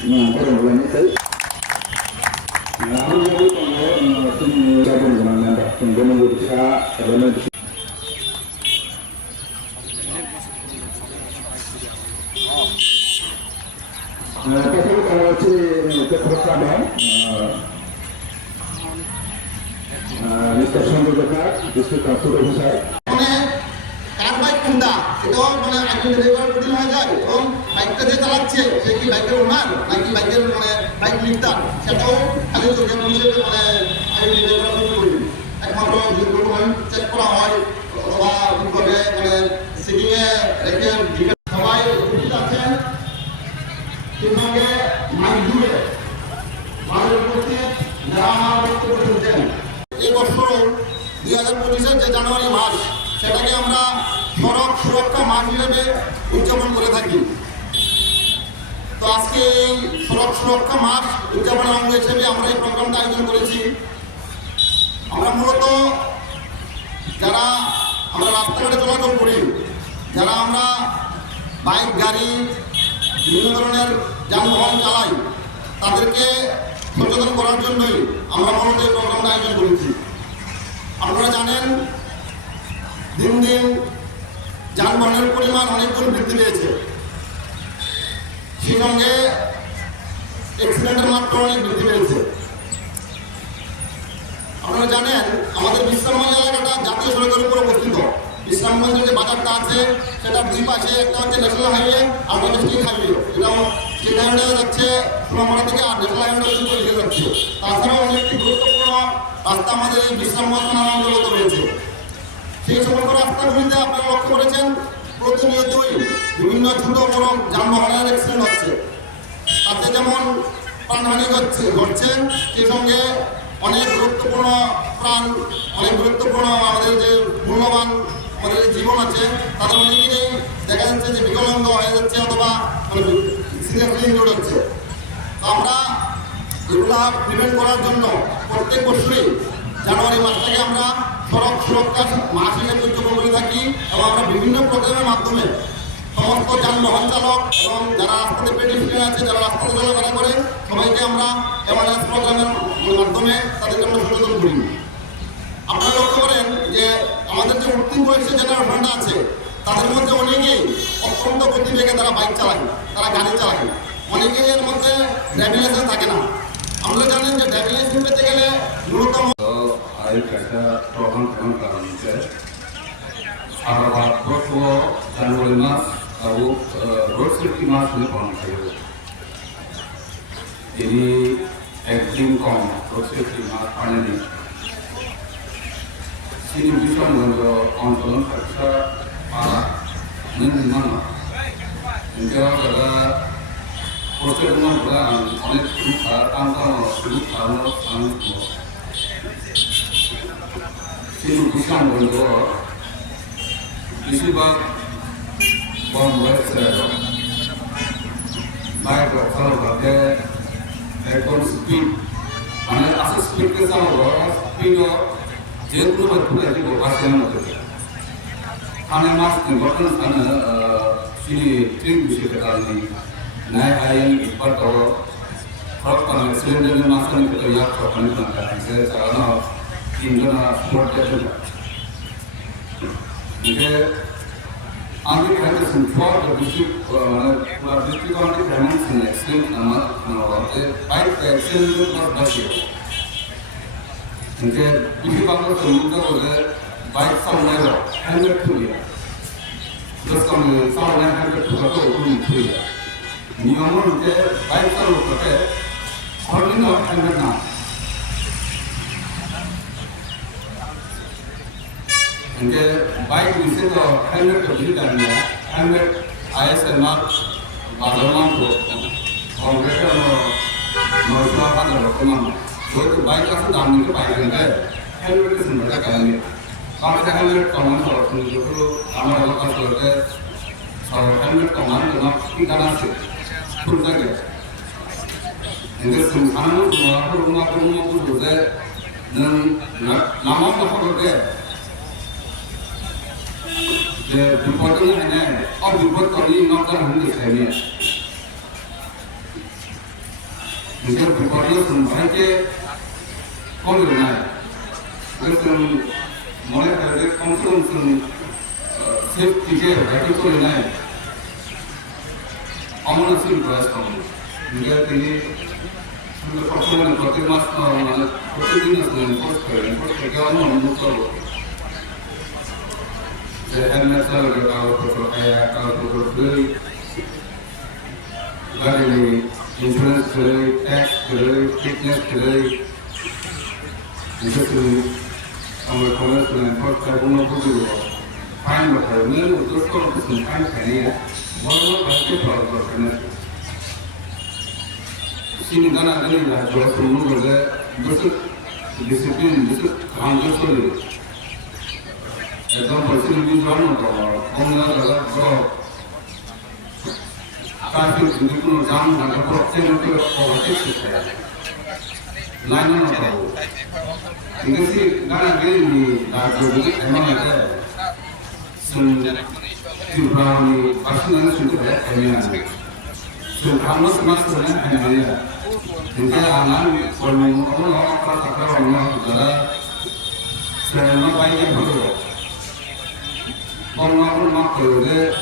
Có đồng là như thế. Hôm nay còn có xin gia đình của mình là cùng với mình được ở bên đây. Các cái trên cái program đó, Mr. Sandro Dekar, District Councilor Hussain. কারবাই কোনটা এটাও মানে identity level কঠিন হয়ে যায় এবং বাইকটা যে চালাচ্ছে সে কি বাইকের ওনার নাকি বাইকের মানে বাইক লিফটার সেটাও আগে চোখে মানুষের মানে আইডেন্টি লেভেল করি একমাত্র ডকুমেন্ট চেক করা হয় অথবা করে মানে সিটিংয়ে রেখে সবাই উপস্থিত আছেন সেভাবে মাইক জুড়ে মাইকের উপস্থিত যারা আমার বক্তব্য শুনছেন এই বছর 2025-এর যে জানুয়ারি মাস সেটাকে আমরা সড়ক সুরক্ষা মাস হিসেবে উদযাপন করে থাকি। তো আজকে এই সড়ক সুরক্ষা মাস উদযাপনের অঙ্গ হিসেবে আমরা এই প্রোগ্রামটা আয়োজন করেছি। আমরা মূলত যারা আমরা রাস্তাঘাটে চলাচল করি, যারা আমরা বাইক গাড়ি বিভিন্ন ধরনের যানবাহন চালাই, তাদেরকে সচেতন করার জন্যই আমরা মূলত এই প্রোগ্রামটা আয়োজন করেছি। আপনারা জানেন দিন দিন যানবাহনের পরিমাণ অনেক গুণ বৃদ্ধি পেয়েছে, সেই সঙ্গে অ্যাক্সিডেন্টের মাত্রা অনেক বৃদ্ধি পেয়েছে। আপনারা জানেন আমাদের বিশ্রামগঞ্জ এলাকাটা জাতীয় সড়কের উপর অবস্থিত। বিশ্রামগঞ্জের যে বাজারটা আছে সেটার দুই পাশে একটা হচ্ছে ন্যাশনাল হাইওয়ে আর একটা স্টেট হাইওয়ে, এটাও স্টেট হাইওয়েটা যাচ্ছে সোনামুড়া থেকে আর ন্যাশনাল হাইওয়েটা কিন্তু লিখে যাচ্ছে। তাছাড়াও অনেকটি গুরুত্বপূর্ণ রাস্তা আমাদের এই বিশ্রামগঞ্জ থানার অন্তর্গত রয়েছে। সেই সমস্ত রাস্তাগুলিতে আপনারা লক্ষ্য করেছেন প্রতিনিয়তই বিভিন্ন ছোট বড় যানবাহনের অ্যাক্সিডেন্ট হচ্ছে, তাতে যেমন প্রাণহানি ঘটছে সেই সঙ্গে অনেক গুরুত্বপূর্ণ অনেক গুরুত্বপূর্ণ আমাদের যে মূল্যবান আমাদের যে জীবন আছে তাদের অনেকেই দেখা যাচ্ছে যে বিকলাঙ্গ হয়ে যাচ্ছে অথবা সিরিয়াসলি ইনজুর্ড হচ্ছে। তো আমরা এগুলা প্রিভেন্ট করার জন্য প্রত্যেক বছরই জানুয়ারি মাসটাকে আমরা সড়ক সুরক্ষা মাস হিসেবে উদযাপন করে থাকি এবং আমরা বিভিন্ন প্রোগ্রামের মাধ্যমে সমস্ত যানবাহন চালক এবং যারা রাস্তাতে পেডেস্ট্রিয়ান আছে, যারা রাস্তাতে চলাফেরা করে সবাইকে আমরা অ্যাওয়ারনেস প্রোগ্রামের মাধ্যমে তাদেরকে আমরা সচেতন করি। আপনারা লক্ষ্য করেন যে আমাদের যে উত্তীর্ণ বয়সের জেনারেশনটা আছে তাদের মধ্যে অনেকেই অত্যন্ত গতিবেগে তারা বাইক চালায়, তারা গাড়ি চালায়, অনেকেই এর মধ্যে ড্রাইভিং লাইসেন্স থাকে না। আমরা জানেন যে ড্রাইভিং লাইসেন্স পেতে গেলে ন্যূনতম একটা প্রধান কারণ হচ্ছে সারা ভারতবর্ষ জানুয়ারি মাস আৰু রোড সেফটি মাস হলে পালন করা তিনি একদিন কম রোড সেফটি মাস পালনে তিনি বিশ্ববঙ্গ অঞ্চল থাকা পাড়া নির্মাণ যারা প্রচেতন অনেক তিনি বিশ্ববঙ্গ বেশিরভাগ কম বয়সের বাইক চালককে একদম স্পিড মানে আসলে স্পিডকে চালাবো স্পিডও যেহেতু ঘুরে দিব বাসের মধ্যে থানায় মাস ঘটনা স্থানে তিনি ট্রেন বিষয়টা কারণে ন্যায় আইন ইপার সরকার সিলিন্ডারের মাঝখানে ইয়ার সরকারি যে চালানো তিনজন স্পট যে আমি এখানে ফর ডিস্ট্রিক্ট অনেক ভ্রমণ এক্সিডেন্ট আমার বাইক অ্যাক্সিডেন্টের পর বাঁচিয়ে যে বেশিরভাগ সমুদ্র বলে বাইক চালায় হেলমেট খুলিয়া চালায় হেলমেট খোলাকে খুলিয়া নিয়ম যে বাইক চালককে সর্বনিম্ন হেলমেট না যে বাইক নিষেধ হেলমেট বেশি দাঁড়িয়ে হেলমেট ISMR বাজারমান কংগ্রেসের নয়শো 1000 যেহেতু বাইক আছে দাম নিতে বাইক কিনতে হেলমেটের সুন্দর কারণে কারণ হেলমেট কমান সরকার আমার এলাকার সরকার হেলমেট কমান তোমার ঠিকানা আছে ফুল থাকে 근데 하나는 rumah juga dan nama apa যে বিপদে এনে বিপদ করলে নকল হয়ে গেছে 이제 비법이었으면 함께 거기를 나요. 그래서 뭐래 그래 컴퓨터는 세프티게 이렇게 거기를 나요. 아무나 쓰는 거야 지금. 이게 되게 근데 퍼포먼스 그때 마스터는 그때 dinasının posterge alınan mutlu. Elmaslar ve kavuştur, ayağa kavuştur, böyle insurance kırık, tax kırık, fitness kırık, mesela ama komersyonel poster bunu buluyor. Aynı bakalım, ne oldu? Korkusun, aynı kariyer. Bunu başka problem. Şimdi kanalıyla çalışımı böyle nasıl disiplin, nasıl hangi soruyor? Example, şimdi biz var mı da onlara da traffic bütün jam hangi problem ko overtake line no da. İngilizce kanalıyla çalışıyoruz ama ne? Şimdi Ibrahim aslında şimdi de emin. So kamu semasanya hanya jika anak kalau orang kata orang adalah selama banyak berdoa, orang makhluk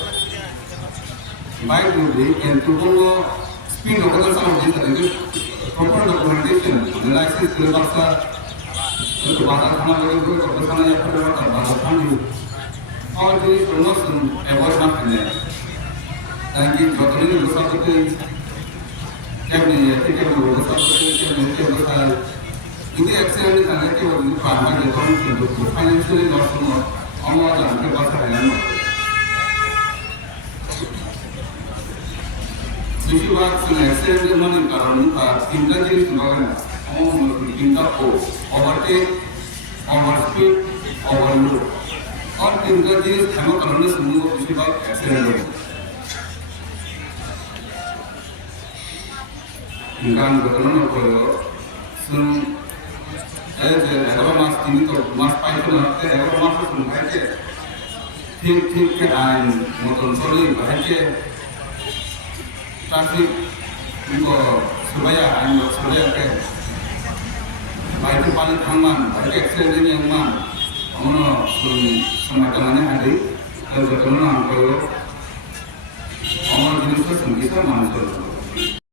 baik itu untuk orang speed orang sama jadi proper documentation, analysis berbahasa untuk bahasa sama dengan bahasa yang berbahasa bahasa Hindi. All these promotion avoid makanya. Thank you for the opportunity. Kami kita berusaha untuk berusaha. Ini action ini adalah kita berusaha untuk financially loss semua. Orang orang kita bahasa yang Jadi waktu action ini mana karena kita jadi sebagai orang kita overtake, overspeed, overload. और इनका चीज खाना करने से मुझे किसी बात ऐसे नहीं इनका बताना पड़ेगा सुन ऐसे अगर मास तीन तो मास पाइप तो लगते हैं अगर मास तो सुन के ठीक ठीक के आए मतलब सॉरी भाई के ट्रैफिक इनको सुबह आए सुबह के भाई के पानी खामान भाई के एक्सीडेंट नहीं हुआ Ono semacamnya ada, kalau ketemu orang kalau, orang jenis itu kita manusia.